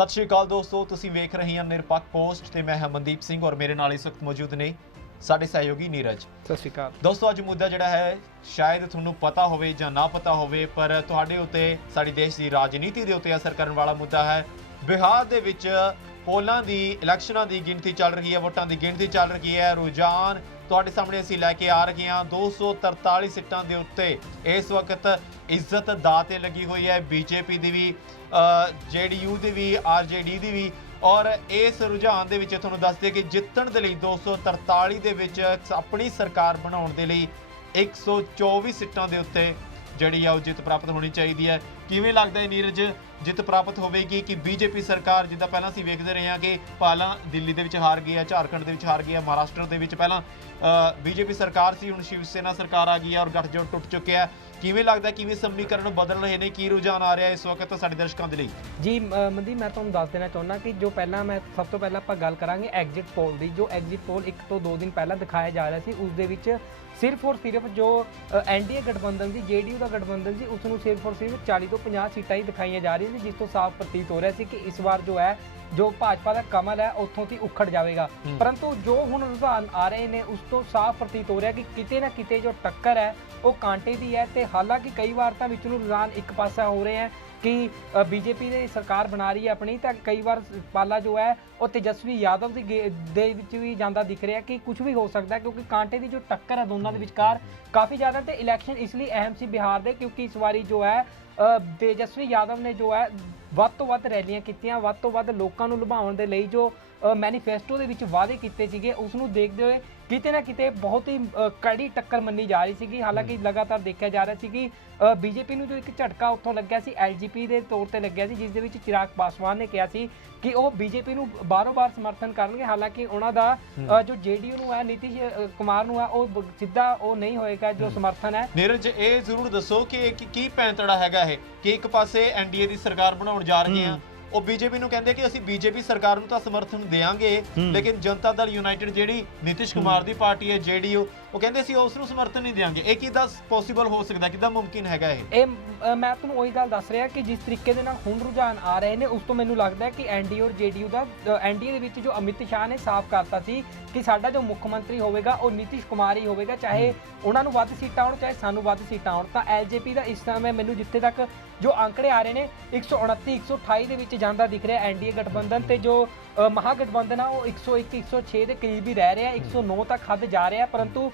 सत श्री अकाल दोस्तों, ਤੁਸੀਂ ਵੇਖ ਰਹੇ ਹੋ ਨਿਰਪੱਖ ਪੋਸਟ ਤੇ ਮੈਂ ਹਮਨਦੀਪ ਸਿੰਘ ਔਰ ਮੇਰੇ ਨਾਲ ਇਸ ਵਕਤ ਮੌਜੂਦ ਨੇ ਸਾਡੇ ਸਹਿਯੋਗੀ ਨੀਰਜ। ਸਤਿ ਸ਼੍ਰੀ ਅਕਾਲ ਦੋਸਤੋ, ਅੱਜ ਮੁੱਦਾ ਜਿਹੜਾ ਹੈ ਸ਼ਾਇਦ ਤੁਹਾਨੂੰ ਪਤਾ ਹੋਵੇ ਜਾਂ ਨਾ ਪਤਾ ਹੋਵੇ, ਪਰ ਤੁਹਾਡੇ ਉੱਤੇ ਸਾਡੀ ਦੇਸ਼ ਦੀ ਰਾਜਨੀਤੀ ਦੇ ਉੱਤੇ ਅਸਰ ਕਰਨ ਵਾਲਾ ਮੁੱਦਾ ਹੈ। ਬਿਹਾਰ ਦੇ ਵਿੱਚ ਪੋਲਾਂ ਦੀ ਇਲੈਕਸ਼ਨਾਂ ਦੀ ਗਿਣਤੀ ਚੱਲ ਰਹੀ ਹੈ, ਵੋਟਾਂ ਦੀ ਗਿਣਤੀ ਚੱਲ ਰਹੀ ਹੈ। ਰੁਝਾਨ ਤੁਹਾਡੇ ਸਾਹਮਣੇ ਅਸੀਂ ਲੈ ਕੇ ਆ ਰਹੇ ਹਾਂ। 243 ਸੀਟਾਂ ਦੇ ਉੱਤੇ ਇਸ ਵਕਤ ਇੱਜ਼ਤ ਦਾਅ ਤੇ ਲੱਗੀ ਹੋਈ ਹੈ। ਬੀਜੇਪੀ ਦੀ ਵੀ, JDU ਦੀ ਵੀ, RJD ਦੀ ਵੀ। ਔਰ ਇਸ ਰੁਝਾਨ ਦੇ ਵਿੱਚ ਤੁਹਾਨੂੰ ਦੱਸ ਦਈਏ ਕਿ ਜਿੱਤਣ ਦੇ ਲਈ 243 ਦੇ ਵਿੱਚ ਆਪਣੀ ਸਰਕਾਰ ਬਣਾਉਣ ਦੇ ਲਈ 124 ਸੀਟਾਂ ਦੇ ਉੱਤੇ ਜਿਹੜੀ ਆ ਉਹ ਜਿੱਤ ਪ੍ਰਾਪਤ ਹੋਣੀ ਚਾਹੀਦੀ ਹੈ। ਕਿਵੇਂ ਲੱਗਦਾ ਹੈ ਨੀਰਜ, ਜਿੱਤ ਪ੍ਰਾਪਤ ਹੋਵੇਗੀ ਕਿ ਬੀਜੇਪੀ ਸਰਕਾਰ, ਜਿੱਦਾਂ ਪਹਿਲਾਂ ਅਸੀਂ ਵੇਖਦੇ ਰਹੇ ਹਾਂ ਕਿ ਪਹਿਲਾਂ ਦਿੱਲੀ ਦੇ ਵਿੱਚ ਹਾਰ ਗਈ ਹੈ, ਝਾਰਖੰਡ ਦੇ ਵਿੱਚ ਹਾਰ ਗਈ ਹੈ, ਮਹਾਰਾਸ਼ਟਰ ਦੇ ਵਿੱਚ ਪਹਿਲਾਂ ਬੀਜੇਪੀ ਸਰਕਾਰ ਸੀ, ਹੁਣ ਸ਼ਿਵ ਸੈਨਾ ਸਰਕਾਰ ਆ ਗਈ ਹੈ ਔਰ ਗੱਠਜੋੜ ਟੁੱਟ ਚੁੱਕਿਆ ਹੈ। ਕਿਵੇਂ ਲੱਗਦਾ, ਕਿਵੇਂ ਸਮੀਕਰਨ ਬਦਲ ਰਹੇ ਨੇ, ਕੀ ਰੁਝਾਨ ਆ ਰਿਹਾ ਇਸ ਵਕਤ ਸਾਡੇ ਦਰਸ਼ਕਾਂ ਦੇ ਲਈ? ਜੀ ਮਨਦੀਪ, ਮੈਂ ਤੁਹਾਨੂੰ ਦੱਸ ਦੇਣਾ ਚਾਹੁੰਦਾ ਕਿ ਜੋ ਪਹਿਲਾਂ ਸਭ ਤੋਂ ਪਹਿਲਾਂ ਆਪਾਂ ਗੱਲ ਕਰਾਂਗੇ ਐਗਜ਼ਿਟ ਪੋਲ ਦੀ। ਜੋ ਐਗਜ਼ਿਟ ਪੋਲ 1 ਤੋਂ 2 ਦਿਨ ਪਹਿਲਾਂ ਦਿਖਾਇਆ ਜਾ ਰਿਹਾ ਸੀ, ਉਸ ਦੇ ਵਿੱਚ ਸਿਰਫ ਔਰ ਸਿਰਫ ਜੋ NDA ਗਠਬੰਧਨ ਸੀ, JDU ਦਾ ਗਠਬੰਧਨ ਸੀ, ਉਸ ਨੂੰ ਸਿਰਫ ਔਰ ਸਿਰਫ 40 ਤੋਂ 50 ਸੀਟਾਂ ਹੀ ਦਿਖਾਈਆਂ ਜਾ ਰਹੀਆਂ ਸੀ, ਜਿਸ ਤੋਂ ਸਾਫ਼ ਪ੍ਰਤੀਤ ਹੋ ਰਿਹਾ ਸੀ ਕਿ ਇਸ ਵਾਰ ਜੋ ਹੈ ਜੋ ਭਾਜਪਾ ਦਾ ਕਮਲ ਹੈ ਉੱਥੋਂ ਦੀ ਉਖੜ ਜਾਵੇਗਾ। ਪਰੰਤੂ ਜੋ ਹੁਣ ਰੁਝਾਨ ਆ ਰਹੇ ਨੇ ਉਸ ਤੋਂ ਸਾਫ਼ ਪ੍ਰਤੀਤ ਹੋ ਰਿਹਾ ਕਿ ਕਿਤੇ ਨਾ ਕਿਤੇ ਜੋ ਟੱਕਰ ਹੈ ਉਹ ਕਾਂਟੇ ਦੀ ਹੈ। ਤੇ ਹਾਲਾਂਕਿ ਕਈ ਵਾਰ ਤਾਂ ਵਿੱਚ ਨੂੰ ਰੁਝਾਨ ਇੱਕ ਪਾਸਾ ਹੋ ਰਹੇ ਹੈ ਕਿ ਬੀਜੇਪੀ ਦੀ ਸਰਕਾਰ ਬਣਾ ਰਹੀ ਹੈ ਆਪਣੀ, ਤਾਂ ਕਈ ਵਾਰ ਪਾਲਾ ਜੋ ਹੈ ਉਹ ਤੇਜਸਵੀ ਯਾਦਵ ਦੇ ਵਿੱਚ ਵੀ ਜਾਂਦਾ ਦਿਖ ਰਿਹਾ ਕਿ ਕੁਝ ਵੀ ਹੋ ਸਕਦਾ, ਕਿਉਂਕਿ ਕਾਂਟੇ ਦੀ ਜੋ ਟੱਕਰ ਹੈ ਦੋਨਾਂ ਦੇ ਵਿਚਕਾਰ ਕਾਫੀ ਜ਼ਿਆਦਾ। ਤੇ ਇਲੈਕਸ਼ਨ ਇਸ ਲਈ ਅਹਿਮ ਸੀ ਬਿਹਾਰ ਦੇ, ਕਿਉਂਕਿ ਇਸ ਵਾਰੀ ਜੋ ਹੈ ਤੇਜਸਵੀ ਯਾਦਵ ਨੇ ਜੋ ਹੈ ਵੱਧ ਤੋਂ ਵੱਧ ਰੈਲੀਆਂ ਕੀਤੀਆਂ, ਵੱਧ ਤੋਂ ਵੱਧ ਲੋਕਾਂ ਨੂੰ ਲੁਭਾਉਣ ਦੇ ਲਈ ਜੋ ਮੈਨੀਫੈਸਟੋ ਦੇ ਵਿੱਚ ਵਾਅਦੇ ਕੀਤੇ ਸੀਗੇ ਉਸ ਨੂੰ ਦੇਖਦੇ ਹੋਏ ਕਿਤੇ ਨਾ ਕਿਤੇ ਬਹੁਤ ਹੀ ਕੜੀ ਟੱਕਰ ਮੰਨੀ ਜਾ ਰਹੀ ਸੀਗੀ। ਹਾਲਾਂਕਿ ਲਗਾਤਾਰ ਦੇਖਿਆ ਜਾ ਰਿਹਾ ਸੀ ਕਿ ਬੀਜੇਪੀ ਨੂੰ ਜੋ ਇੱਕ ਝਟਕਾ ਉੱਥੋਂ ਲੱਗਿਆ ਸੀ LGP ਦੇ ਤੌਰ ਤੇ ਲੱਗਿਆ ਸੀ, ਜਿਸ ਦੇ ਵਿੱਚ ਚਿਰਾਗ ਪਾਸਵਾਨ ਨੇ ਕਿਹਾ ਸੀ ਕਿ ਉਹ ਬੀਜੇਪੀ ਨੂੰ ਬਾਰ-ਬਾਰ ਸਮਰਥਨ ਕਰਨਗੇ। ਹਾਲਾਂਕਿ ਉਹਨਾਂ ਦਾ ਜੋ JDU ਨੂੰ ਹੈ, ਨੀਤੀਸ਼ ਕੁਮਾਰ ਨੂੰ ਹੈ, ਉਹ ਸਿੱਧਾ ਉਹ ਨਹੀਂ ਹੋਏਗਾ ਜੋ ਸਮਰਥਨ ਹੈ। ਨੀਰਜ, ਇਹ ਜ਼ਰੂਰ ਦੱਸੋ ਕਿ ਕੀ ਪੈਂਤੜਾ ਹੈਗਾ ਇਹ ਕਿ ਇੱਕ ਪਾਸੇ NDA ਦੀ ਸਰਕਾਰ ਬਣਾਉਣ ਜਾ ਰਹੇ ਆ, ਉਹ ਬੀਜੇਪੀ ਨੂੰ ਕਹਿੰਦੇ ਕਿ ਅਸੀਂ ਬੀਜੇਪੀ ਸਰਕਾਰ ਨੂੰ ਤਾਂ ਸਮਰਥਨ ਦੇਵਾਂਗੇ, ਲੇਕਿਨ ਜਨਤਾ ਦਲ ਯੂਨਾਈਟਿਡ ਜਿਹੜੀ ਨੀਤਿਸ਼ ਕੁਮਾਰ ਦੀ ਪਾਰਟੀ ਹੈ JDU, ਉਹ ਕਹਿੰਦੇ ਅਸੀਂ ਉਸ ਨੂੰ ਸਮਰਥਨ ਨਹੀਂ ਦੇਵਾਂਗੇ। ਇਹ ਕਿੱਦਾਂ ਪੋਸੀਬਲ ਹੋ ਸਕਦਾ, ਕਿੱਦਾਂ ਮੁਮਕਿਨ ਹੈਗਾ ਇਹ? ਮੈਂ ਤੁਹਾਨੂੰ ਉਹੀ ਗੱਲ ਦੱਸ ਰਿਹਾ ਕਿ ਜਿਸ ਤਰੀਕੇ ਦੇ ਨਾਲ ਹੁਣ ਰੁਝਾਨ ਆ ਰਹੇ ਨੇ ਉਸ ਤੋਂ ਮੈਨੂੰ ਲੱਗਦਾ ਹੈ ਕਿ NDA ਔਰ JDU ਦਾ NDA ਦੇ ਵਿੱਚ ਜੋ ਅਮਿਤ ਸ਼ਾਹ ਨੇ ਸਾਫ਼ ਕਰਤਾ ਸੀ ਕਿ ਸਾਡਾ ਜੋ ਮੁੱਖ ਮੰਤਰੀ ਹੋਵੇਗਾ ਉਹ ਨੀਤਿਸ਼ ਕੁਮਾਰ ਹੀ ਹੋਵੇਗਾ, ਚਾਹੇ ਉਹਨਾਂ ਨੂੰ ਵੱਧ ਸੀਟਾਂ ਆਉਣ ਚਾਹੇ ਸਾਨੂੰ ਵੱਧ ਸੀਟਾਂ ਆਉਣ। ਤਾਂ LJP ਦਾ ਇਸ ਸਮੇਂ ਮੈਨੂੰ ਜਿੱਥੇ ਤੱਕ ਜੋ ਅੰਕੜੇ ਆ ਰਹੇ ਨੇ 129 128 ਦੇ ਵਿੱਚ ਜਾਂਦਾ ਦਿਖ ਰਿਹਾ NDA ਗਠਬੰਧਨ, ਤੇ ਜੋ ਮਹਾਗਠਬੰਧਨ ਆ ਉਹ 101 106 ਦੇ ਕਰੀਬ ਹੀ ਰਹਿ ਰਿਹਾ, 109 ਤੱਕ ਹੱਦ ਜਾ ਰਿਹਾ, ਪਰੰਤੂ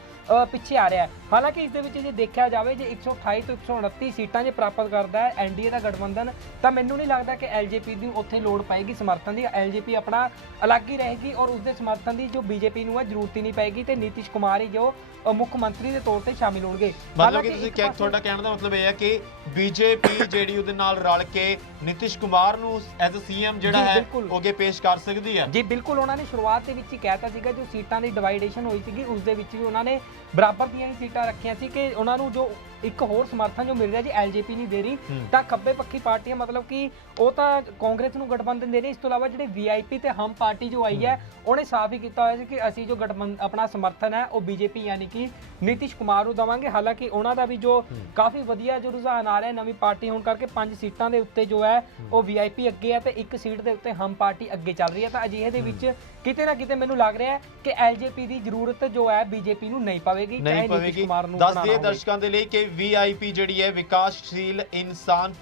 ਪਿੱਛੇ ਆ ਰਿਹਾ। ਹਾਲਾਂਕਿ ਇਸ ਦੇ ਵਿੱਚ ਜੇ ਦੇਖਿਆ ਜਾਵੇ ਜੇ 128 ਤੋਂ 129 ਸੀਟਾਂ ਜੇ ਪ੍ਰਾਪਤ ਕਰਦਾ ਹੈ NDA ਦਾ ਗਠਬੰਧਨ, ਤਾਂ ਮੈਨੂੰ ਨਹੀਂ ਲੱਗਦਾ ਕਿ LJP ਦੀ ਉੱਥੇ ਲੋੜ ਪਏਗੀ ਸਮਰਥਨ ਦੀ। LJP ਆਪਣਾ ਅਲੱਗ ਹੀ ਰਹੇਗੀ ਔਰ ਉਸਦੇ ਸਮਰਥਨ ਦੀ ਜੋ BJP ਨੂੰ ਹੈ ਜ਼ਰੂਰਤ ਹੀ ਨਹੀਂ ਪਏਗੀ, ਤੇ ਨੀਤਿਸ਼ ਕੁਮਾਰ ਹੀ ਜੋ ਮੁੱਖ ਮੰਤਰੀ ਦੇ ਤੌਰ ਤੇ ਸ਼ਾਮਿਲ ਹੋਣਗੇ। ਮਤਲਬ ਕਿ ਤੁਸੀਂ ਤੁਹਾਡਾ ਕਹਿਣ ਦਾ ਮਤਲਬ ਇਹ ਹੈ ਕਿ BJP JDU ਦੇ ਨਾਲ ਰਲ ਕੇ ਨੀਤਿਸ਼ ਕੁਮਾਰ ਨੂੰ ਐਜ਼ CM ਜਿਹੜਾ ਹੈ ਉਹ ਅੱਗੇ ਪੇਸ਼ ਕਰ ਸਕਦੀ ਹੈ। ਜੀ ਬਿਲਕੁਲ, ਉਹਨਾਂ ਨੇ ਸ਼ੁਰੂਆਤ ਦੇ ਵਿੱਚ ਹੀ ਕਹਿਤਾ ਸੀਗਾ ਜੋ ਸੀਟਾਂ ਦੀ ਡਿਵਾਈਡੇਸ਼ਨ ਹੋਈ ਸੀਗੀ ਉਸ ਦੇ ਵਿੱਚ ਵੀ ਉਹਨਾਂ ਨੇ ਬਰਾਬਰ ਦੀਆਂ ਹੀ ਸੀਟਾਂ ਰੱਖੀਆਂ ਸੀ ਕਿ ਉਹਨਾਂ ਨੂੰ ਜੋ ਇੱਕ ਹੋਰ ਸਮਰਥਨ ਜੋ ਮਿਲ ਰਿਹਾ ਜੀ LJP ਨਹੀਂ ਦੇ ਰਹੀ, ਤਾਂ ਖੱਬੇ ਪੱਖੀ ਪਾਰਟੀਆਂ ਮਤਲਬ ਕਿ ਉਹ ਤਾਂ ਕਾਂਗਰਸ ਨੂੰ ਗਠਬੰਧਨ ਦੇ ਰਹੀ। ਇਸ ਤੋਂ ਇਲਾਵਾ ਜਿਹੜੇ VIP ਤੇ ਹਮ ਪਾਰਟੀ ਜੋ ਆਈ ਹੈ ਉਹਨੇ ਸਾਫ਼ ਹੀ ਕੀਤਾ ਹੋਇਆ ਸੀ ਕਿ ਅਸੀਂ ਜੋ ਗਠਬੰਧਨ ਆਪਣਾ ਸਮਰਥਨ ਹੈ ਉਹ BJP ਯਾਨੀ ਕਿ ਨੀਤਿਸ਼ ਕੁਮਾਰ ਨੂੰ ਦੇਵਾਂਗੇ। ਹਾਲਾਂਕਿ ਉਹਨਾਂ ਦਾ ਵੀ ਜੋ ਕਾਫੀ ਵਧੀਆ ਜੋ ਰੁਝਾਨ ਆ ਰਿਹਾ ਨਵੀਂ ਪਾਰਟੀ ਹੋਣ ਕਰਕੇ 5 ਸੀਟਾਂ ਦੇ ਉੱਤੇ ਜੋ ਹੈ ਉਹ VIP ਅੱਗੇ ਹੈ ਤੇ 1 ਸੀਟ ਦੇ ਉੱਤੇ ਹਮ ਪਾਰਟੀ ਅੱਗੇ ਚੱਲ ਰਹੀ ਹੈ। ਤਾਂ ਅਜਿਹੇ ਦੇ ਵਿੱਚ ਕਿਤੇ ਨਾ ਕਿਤੇ ਮੈਨੂੰ ਲੱਗ ਰਿਹਾ ਹੈ ਕਿ LJP ਦੀ ਜ਼ਰੂਰਤ ਜੋ ਹੈ BJP ਨੂੰ ਨਹੀਂ ਪਵੇਗੀ, ਚਾਹੇ ਨੀਤਿਸ਼ ਕੁਮਾਰ ਨੂੰ। ਦੱਸ ਦਈਏ ਦਰਸ਼ਕਾਂ ਦੇ ਲਈ ਕਿ VIP ਜਿਹੜੀ ਹੈ ਵਿਕਾਸਸ਼ੀਲ ਇਨਸਾਨ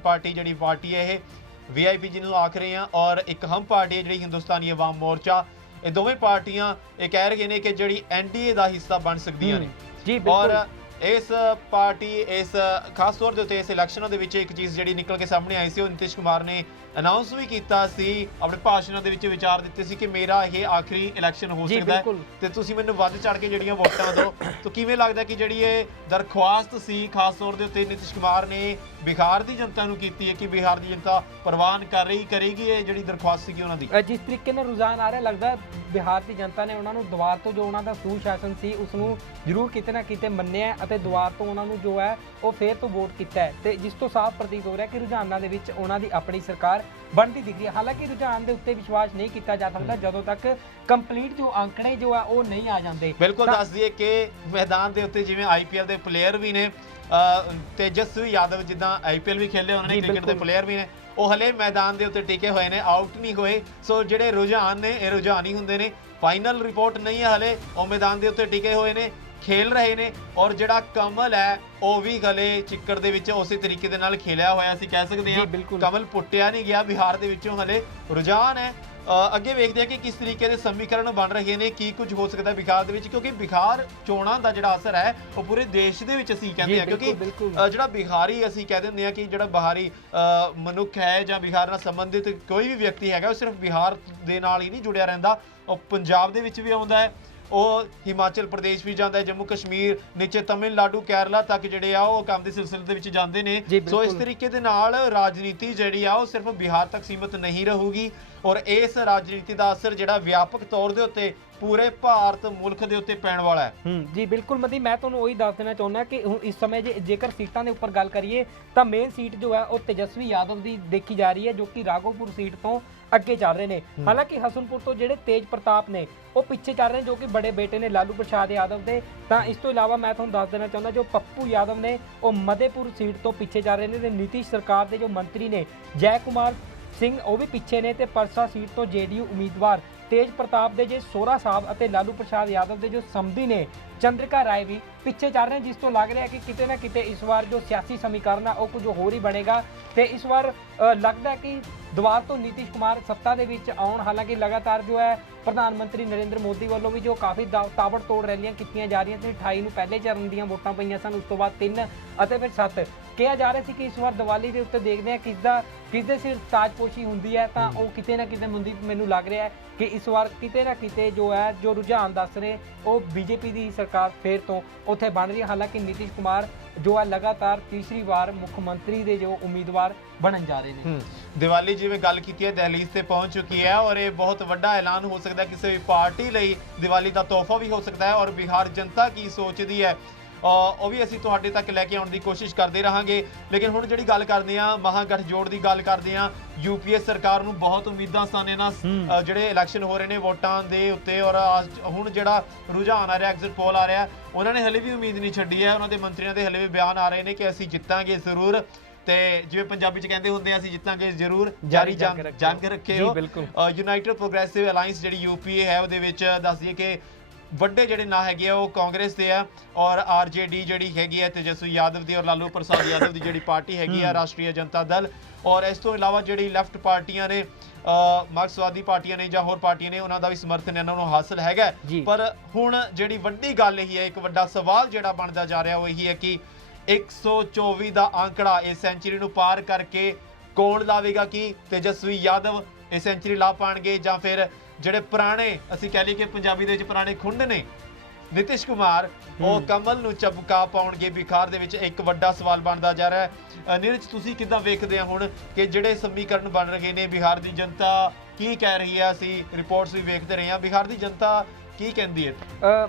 ਪਾਰਟੀ ਜਿਹੜੀ ਪਾਰਟੀ ਹੈ ਇਹ VIP ਜਿਹਨੂੰ ਆਖ ਰਹੇ ਆ, ਔਰ ਇੱਕ ਹਮ ਪਾਰਟੀ ਹੈ ਜਿਹੜੀ ਹਿੰਦੁਸਤਾਨੀ ਅਵਾਮ ਮੋਰਚਾ। ਇਹ ਦੋਵੇਂ ਪਾਰਟੀਆਂ ਇਹ ਕਹਿ ਰਹੀਆਂ ਨੇ ਕਿ ਜਿਹੜੀ NDA ਦਾ ਹਿੱਸਾ ਬਣ ਸਕਦੀਆਂ ਨੇ। ਜੀ ਔਰ ਇਸ ਪਾਰਟੀ ਇਸ ਖਾਸ ਤੌਰ ਦੇ ਉੱਤੇ ਇਸ ਇਲੈਕਸ਼ਨਾਂ ਦੇ ਵਿੱਚ ਇੱਕ ਚੀਜ਼ ਜਿਹੜੀ ਨਿਕਲ ਕੇ ਸਾਹਮਣੇ ਆਈ ਸੀ, ਉਹ ਨੀਤਿਸ਼ ਕੁਮਾਰ ਨੇ ਅਨਾਉਂਸ ਵੀ ਕੀਤਾ ਸੀ, ਆਪਣੇ ਭਾਸ਼ਣਾਂ ਦੇ ਵਿੱਚ ਵਿਚਾਰ ਦਿੱਤੇ ਸੀ ਕਿ ਮੇਰਾ ਇਹ ਆਖਰੀ ਇਲੈਕਸ਼ਨ ਹੋ ਸਕਦਾ ਹੈ ਤੇ ਤੁਸੀਂ ਮੈਨੂੰ ਵੱਧ ਚੜ ਕੇ ਜਿਹੜੀਆਂ ਵੋਟਾਂ ਦਿਓ। ਤਾਂ ਕਿਵੇਂ ਲੱਗਦਾ ਕਿ ਜਿਹੜੀ ਇਹ ਦਰਖਾਸਤ ਸੀ ਖਾਸ ਤੌਰ ਦੇ ਉੱਤੇ ਨੀਤਿਸ਼ ਕੁਮਾਰ ਨੇ ਬਿਹਾਰ ਦੀ ਜਨਤਾ ਨੂੰ ਕੀਤੀ ਹੈ ਕਿ ਬਿਹਾਰ ਦੀ ਜਨਤਾ ਪ੍ਰਵਾਨ ਕਰੇਗੀ ਇਹ ਜਿਹੜੀ ਦਰਖਾਸਤ ਸੀਗੀ ਉਹਨਾਂ ਦੀ? ਜਿਸ ਤਰੀਕੇ ਨਾਲ ਰੁਝਾਨ ਆ ਰਿਹਾ ਲੱਗਦਾ ਬਿਹਾਰ ਦੀ ਜਨਤਾ ਨੇ ਉਹਨਾਂ ਨੂੰ ਦੁਬਾਰ ਤੋਂ ਜੋ ਉਹਨਾਂ ਦਾ ਸੁਸ਼ਾਸਨ ਸੀ ਉਸ ਨੂੰ ਜ਼ਰੂਰ ਕਿਤੇ ਨਾ ਕਿਤੇ ਮੰਨਿਆ ਅਤੇ ਦੁਬਾਰ ਤੋਂ ਉਹਨਾਂ ਨੂੰ ਜੋ ਹੈ ਉਹ ਫੇਰ ਤੋਂ ਵੋਟ ਕੀਤਾ ਹੈ, ਤੇ ਜਿਸ ਤੋਂ ਸਾਫ਼ ਪ੍ਰਤੀਤ ਹੋ ਰਿਹਾ ਕਿ ਰੁਝਾਨਾਂ ਦੇ ਵਿੱਚ ਉਹਨਾਂ ਦੀ ਆਪਣੀ ਸਰਕਾਰ ਬਣਦੀ ਦਿਖ ਰਹੀ ਹੈ। ਹਾਲਾਂਕਿ ਰੁਝਾਨ ਦੇ ਉੱਤੇ ਵਿਸ਼ਵਾਸ ਨਹੀਂ ਕੀਤਾ ਜਾ ਸਕਦਾ ਜਦੋਂ ਤੱਕ ਕੰਪਲੀਟ ਜੋ ਅੰਕੜੇ ਜੋ ਆ ਉਹ ਨਹੀਂ ਆ ਜਾਂਦੇ। ਬਿਲਕੁਲ, ਦੱਸ ਦਈਏ ਕਿ ਮੈਦਾਨ ਦੇ ਉੱਤੇ ਜਿਵੇਂ IPL ਦੇ ਪਲੇਅਰ ਵੀ ਨੇ, ਤੇਜਸਵੀ ਯਾਦਵ ਜਿੱਦਾਂ IPL ਵੀ ਖੇਲੇ ਉਹਨਾਂ ਨੇ, ਕ੍ਰਿਕਟ ਦੇ ਪਲੇਅਰ ਵੀ ਨੇ, ਉਹ ਹਲੇ ਮੈਦਾਨ ਦੇ ਉੱਤੇ ਟਿਕੇ ਹੋਏ ਨੇ, ਆਊਟ ਨਹੀਂ ਹੋਏ। ਸੋ ਜਿਹੜੇ ਰੁਝਾਨ ਨੇ ਇਹ ਰੁਝਾਨ ਹੀ ਹੁੰਦੇ ਨੇ, ਫਾਈਨਲ ਰਿਪੋਰਟ ਨਹੀਂ ਹੈ ਹਲੇ, ਉਹ ਮੈਦਾਨ ਦੇ ਉੱਤੇ ਟਿਕੇ ਹੋਏ ਨੇ, खेल रहे ने। और जिहड़ा कमल है ਉਹ ਵੀ ਗਲੇ ਚਿੱਕੜ ਦੇ ਵਿੱਚ ਉਸੇ ਤਰੀਕੇ ਦੇ ਨਾਲ ਖੇਲਿਆ ਹੋਇਆ ਅਸੀਂ ਕਹਿ ਸਕਦੇ ਹਾਂ। ਕਮਲ ਪੁੱਟਿਆ ਨਹੀਂ ਗਿਆ ਬਿਹਾਰ ਦੇ ਵਿੱਚੋਂ, ਹਲੇ ਰੁਝਾਨ ਹੈ। ਅੱਗੇ ਵੇਖਦੇ ਹਾਂ ਕਿ ਕਿਸ ਤਰੀਕੇ ਦੇ ਸਮੀਕਰਨ ਬਣ ਰਹੇ ਨੇ, ਕੀ ਕੁਝ ਹੋ ਸਕਦਾ ਬਿਹਾਰ ਦੇ ਵਿੱਚ, ਕਿਉਂਕਿ ਬਿਹਾਰ ਚੋਣਾਂ ਦਾ ਜਿਹੜਾ ਅਸਰ ਹੈ ਉਹ ਪੂਰੇ ਦੇਸ਼ ਦੇ ਵਿੱਚ ਅਸੀਂ ਕਹਿੰਦੇ ਹਾਂ, ਕਿਉਂਕਿ ਜਿਹੜਾ ਬਿਹਾਰੀ ਅਸੀਂ ਕਹਿ ਦਿੰਦੇ ਹਾਂ ਕਿ ਜਿਹੜਾ ਬਾਹਰੀ ਮਨੁੱਖ ਹੈ ਜਾਂ ਬਿਹਾਰ ਨਾਲ ਸੰਬੰਧਿਤ ਕੋਈ ਵੀ ਵਿਅਕਤੀ ਹੈਗਾ ਉਹ ਸਿਰਫ ਬਿਹਾਰ ਦੇ ਨਾਲ ਹੀ ਨਹੀਂ ਜੁੜਿਆ ਰਹਿੰਦਾ, ਉਹ ਪੰਜਾਬ ਦੇ ਵਿੱਚ ਵੀ ਆਉਂਦਾ ਹੈ, ਉਹ ਹਿਮਾਚਲ ਪ੍ਰਦੇਸ਼ ਵੀ ਜਾਂਦਾ ਹੈ, ਜੰਮੂ ਕਸ਼ਮੀਰ, ਨੀਚੇ ਤਮਿਲਨਾਡੂ, ਕੇਰਲਾ ਤੱਕ ਜਿਹੜੇ ਆ ਉਹ ਕੰਮ ਦੇ ਸਿਲਸਿਲੇ ਦੇ ਵਿੱਚ ਜਾਂਦੇ ਨੇ। ਸੋ ਇਸ ਤਰੀਕੇ ਦੇ ਨਾਲ ਰਾਜਨੀਤੀ ਜਿਹੜੀ ਆ ਉਹ ਸਿਰਫ ਬਿਹਾਰ ਤੱਕ ਸੀਮਤ ਨਹੀਂ ਰਹੂਗੀ ਔਰ ਇਸ ਰਾਜਨੀਤੀ ਦਾ ਅਸਰ ਜਿਹੜਾ ਵਿਆਪਕ ਤੌਰ ਦੇ ਉੱਤੇ ਪੂਰੇ ਭਾਰਤ ਮੁਲਕ ਦੇ ਉੱਤੇ ਪੈਣ ਵਾਲਾ ਹੈ। ਜੀ ਬਿਲਕੁਲ ਮਦੀ, ਮੈਂ ਤੁਹਾਨੂੰ ਉਹੀ ਦੱਸ ਦੇਣਾ ਚਾਹੁੰਦਾ ਕਿ ਹੁਣ ਇਸ ਸਮੇਂ ਜੇਕਰ ਸੀਟਾਂ ਦੇ ਉੱਪਰ ਗੱਲ ਕਰੀਏ ਤਾਂ ਮੇਨ ਸੀਟ ਜੋ ਹੈ ਉਹ ਤੇਜਸਵੀ ਯਾਦਵ ਦੀ ਦੇਖੀ ਜਾ ਰਹੀ ਹੈ, ਜੋ ਕਿ ਰਾਘੋਪੁਰ ਸੀਟ ਤੋਂ ਅੱਗੇ ਚੱਲ ਰਹੇ ਨੇ। ਹਾਲਾਂਕਿ ਹਸਨਪੁਰ ਤੋਂ ਜਿਹੜੇ ਤੇਜ ਪ੍ਰਤਾਪ ਨੇ ਉਹ ਪਿੱਛੇ ਚੱਲ ਰਹੇ ਨੇ, ਜੋ ਕਿ ਬੜੇ ਬੇਟੇ ਨੇ ਲਾਲੂ ਪ੍ਰਸਾਦ ਯਾਦਵ ਦੇ। ਤਾਂ ਇਸ ਤੋਂ ਇਲਾਵਾ ਮੈਂ ਤੁਹਾਨੂੰ ਦੱਸ ਦੇਣਾ ਚਾਹੁੰਦਾ ਜੋ ਪੱਪੂ ਯਾਦਵ ਨੇ ਉਹ ਮਧੇਪੁਰ ਸੀਟ ਤੋਂ ਪਿੱਛੇ ਚੱਲ ਰਹੇ ਨੇ ਤੇ ਨੀਤੀਸ਼ ਸਰਕਾਰ ਦੇ ਜੋ ਮੰਤਰੀ ਨੇ ਜੈ ਕੁਮਾਰ ਸਿੰਘ ਉਹ ਵੀ ਪਿੱਛੇ ਨੇ ਤੇ ਪਰਸਾ ਸੀਟ ਤੋਂ ਜੇਡੀਯੂ ਉਮੀਦਵਾਰ ਤੇਜ ਪ੍ਰਤਾਪ ਦੇ ਜੇ ਸੋਹਰਾ ਸਾਹਿਬ ਅਤੇ ਲਾਲੂ ਪ੍ਰਸਾਦ ਯਾਦਵ ਦੇ ਜੋ ਸਮਧੀ ਨੇ ਚੰਦਰਿਕਾ ਰਾਏ ਵੀ ਪਿੱਛੇ ਚੱਲ ਰਹੇ, ਜਿਸ ਤੋਂ ਲੱਗ ਰਿਹਾ ਕਿ ਕਿਤੇ ਨਾ ਕਿਤੇ ਇਸ ਵਾਰ ਜੋ ਸਿਆਸੀ ਸਮੀਕਰਨ ਆ ਉਹ ਕੁਝ ਹੋਰ ਹੀ ਬਣੇਗਾ ਤੇ ਇਸ ਵਾਰ ਲੱਗਦਾ ਹੈ ਕਿ ਦੁਬਾਰਾ ਤੋਂ ਨੀਤੀਸ਼ ਕੁਮਾਰ ਸੱਤਾ ਦੇ ਵਿੱਚ ਆਉਣ। ਹਾਲਾਂਕਿ ਲਗਾਤਾਰ ਜੋ ਹੈ ਪ੍ਰਧਾਨ ਮੰਤਰੀ ਨਰਿੰਦਰ ਮੋਦੀ ਵੱਲੋਂ ਵੀ ਜੋ ਕਾਫੀ ਤਾਬੜਤੋੜ ਰੈਲੀਆਂ ਕੀਤੀਆਂ ਜਾ ਰਹੀਆਂ ਸੀ। 28 ਨੂੰ ਪਹਿਲੇ ਚਰਨ ਦੀਆਂ ਵੋਟਾਂ ਪਈਆਂ ਸਨ, ਉਸ ਤੋਂ ਬਾਅਦ 3 ਅਤੇ ਫਿਰ 7 ਕਿਹਾ ਜਾ ਰਿਹਾ ਸੀ ਕਿ ਇਸ ਵਾਰ ਦੀਵਾਲੀ ਦੇ ਉੱਤੇ ਦੇਖਦੇ ਹਾਂ ਕਿਸਦੇ ਸਿਰ ਤਾਜਪੋਸ਼ੀ ਹੁੰਦੀ ਹੈ। ਤਾਂ ਉਹ ਕਿਤੇ ਨਾ ਕਿਤੇ ਮੈਨੂੰ ਲੱਗ ਰਿਹਾ ਹੈ ਕਿ ਇਸ ਵਾਰ ਕਿਤੇ ਨਾ ਕਿਤੇ ਜੋ ਹੈ ਜੋ ਰੁਝਾਨ ਦੱਸ ਰਹੇ ਉਹ ਬੀਜੇਪੀ ਦੀ ਸਰਕਾਰ ਫੇਰ ਤੋਂ ਉੱਥੇ ਬਣ ਰਹੀ ਹੈ। ਹਾਲਾਂਕਿ ਨੀਤੀਸ਼ ਕੁਮਾਰ ਜੋ ਹੈ ਲਗਾਤਾਰ ਤੀਸਰੀ ਵਾਰ ਮੁੱਖ ਮੰਤਰੀ ਦੇ ਜੋ ਉਮੀਦਵਾਰ ਬਣਨ ਜਾ ਰਹੇ ਨੇ। ਦੀਵਾਲੀ ਜਿਵੇਂ ਗੱਲ ਕੀਤੀ ਹੈ ਦਹਲੀਜ਼ ਤੇ ਪਹੁੰਚ ਚੁੱਕੀ ਹੈ ਔਰ ਇਹ ਬਹੁਤ ਵੱਡਾ ਐਲਾਨ ਹੋ ਸਕਦਾ ਹੈ ਕਿਸੇ ਵੀ ਪਾਰਟੀ ਲਈ, ਦੀਵਾਲੀ ਦਾ ਤੋਹਫਾ ਵੀ ਹੋ ਸਕਦਾ ਹੈ ਔਰ ਬਿਹਾਰ ਜਨਤਾ ਕੀ ਸੋਚਦੀ ਹੈ ਉਹ ਵੀ ਅਸੀਂ ਤੁਹਾਡੇ ਤੱਕ ਲੈ ਕੇ ਆਉਣ ਦੀ ਕੋਸ਼ਿਸ਼ ਕਰਦੇ ਰਹਾਂਗੇ। ਲੇਕਿਨ ਹੁਣ ਜਿਹੜੀ ਗੱਲ ਕਰਦੇ ਆ ਮਹਾਗਠਜੋੜ ਦੀ ਗੱਲ ਕਰਦੇ ਆ, ਯੂਪੀਏ ਸਰਕਾਰ ਨੂੰ ਬਹੁਤ ਉਮੀਦਾਂ ਸਨ ਇਹਨਾਂ ਜਿਹੜੇ ਇਲੈਕਸ਼ਨ ਹੋ ਰਹੇ ਨੇ ਵੋਟਾਂ ਦੇ ਉੱਤੇ ਔਰ ਹੁਣ ਜਿਹੜਾ ਰੁਝਾਨ ਆ ਰਿਹਾ, ਐਗਜ਼ਿਟ ਪੋਲ ਆ ਰਿਹਾ, ਉਹਨਾਂ ਨੇ ਹਲੇ ਵੀ ਉਮੀਦ ਨਹੀਂ ਛੱਡੀ ਹੈ। ਉਹਨਾਂ ਦੇ ਮੰਤਰੀਆਂ ਦੇ ਹਲੇ ਵੀ ਬਿਆਨ ਆ ਰਹੇ ਨੇ ਕਿ ਅਸੀਂ ਜਿੱਤਾਂਗੇ ਜ਼ਰੂਰ, ਤੇ ਜਿਵੇਂ ਪੰਜਾਬੀ ਚ ਕਹਿੰਦੇ ਹੁੰਦੇ ਆ ਅਸੀਂ ਜਿੱਤਾਂਗੇ ਜ਼ਰੂਰ, ਜਾਰੀ ਜੰਗ ਰੱਖਿਓ। ਯੂਨਾਈਟਿਡ ਪ੍ਰੋਗਰੈਸਿਵ ਅਲਾਈਅੰਸ ਜਿਹੜੀ ਯੂਪੀਏ ਹੈ ਉਹਦੇ ਵਿੱਚ ਦੱਸ ਦਈਏ ਕਿ ਵੱਡੇ ਜਿਹੜੇ ਨਾਂ ਹੈਗੇ ਆ ਉਹ ਕਾਂਗਰਸ ਦੇ ਆ ਔਰ ਆਰਜੇਡੀ ਜਿਹੜੀ ਹੈਗੀ ਹੈ ਤੇਜਸਵੀ ਯਾਦਵ ਦੀ ਔਰ ਲਾਲੂ ਪ੍ਰਸਾਦ ਯਾਦਵ ਦੀ ਜਿਹੜੀ ਪਾਰਟੀ ਹੈਗੀ ਆ ਰਾਸ਼ਟਰੀ ਜਨਤਾ ਦਲ, ਔਰ ਇਸ ਤੋਂ ਇਲਾਵਾ ਜਿਹੜੀ ਲੈਫਟ ਪਾਰਟੀਆਂ ਨੇ ਮਾਰਕਸਵਾਦੀ ਪਾਰਟੀਆਂ ਨੇ ਜਾਂ ਹੋਰ ਪਾਰਟੀਆਂ ਨੇ ਉਹਨਾਂ ਦਾ ਵੀ ਸਮਰਥਨ ਇਹਨਾਂ ਨੂੰ ਹਾਸਲ ਹੈਗਾ। ਪਰ ਹੁਣ ਜਿਹੜੀ ਵੱਡੀ ਗੱਲ ਇਹੀ ਹੈ, ਇੱਕ ਵੱਡਾ ਸਵਾਲ ਜਿਹੜਾ ਬਣਦਾ ਜਾ ਰਿਹਾ ਉਹ ਇਹੀ ਹੈ ਕਿ 124 ਦਾ ਅੰਕੜਾ ਇਹ ਸੈਂਚਰੀ ਨੂੰ ਪਾਰ ਕਰਕੇ ਕੌਣ ਲਾਵੇਗਾ? ਕਿ ਤੇਜਸਵੀ ਯਾਦਵ ਇਹ ਸੈਂਚਰੀ ਲਾ ਪਾਣਗੇ ਜਾਂ ਫਿਰ ਜਿਹੜੇ ਪੁਰਾਣੇ ਅਸੀਂ ਕਹਿ ਲਈਏ ਕਿ ਪੰਜਾਬੀ ਦੇ ਵਿੱਚ ਪੁਰਾਣੇ ਖੁੰਡ ਨੇ ਨੀਤਿਸ਼ ਕੁਮਾਰ ਉਹ ਕਮਲ ਨੂੰ ਚਬਕਾ ਪਾਉਣਗੇ? ਬਿਹਾਰ ਦੇ ਵਿੱਚ ਇੱਕ ਵੱਡਾ ਸਵਾਲ ਬਣਦਾ ਜਾ ਰਿਹਾ ਹੈ। ਨੀਰਜ ਤੁਸੀਂ ਕਿੱਦਾਂ ਵੇਖਦੇ ਆ ਹੁਣ ਕਿ ਜਿਹੜੇ ਸਮੀਕਰਨ ਬਣ ਰਹੇ ਨੇ, ਬਿਹਾਰ ਦੀ ਜਨਤਾ ਕੀ ਕਹਿ ਰਹੀ ਹੈ? ਅਸੀਂ ਰਿਪੋਰਟਸ ਵੀ ਵੇਖਦੇ ਰਹੇ ਹਾਂ, ਬਿਹਾਰ ਦੀ ਜਨਤਾ ਕੀ ਕਹਿੰਦੀ ਹੈ?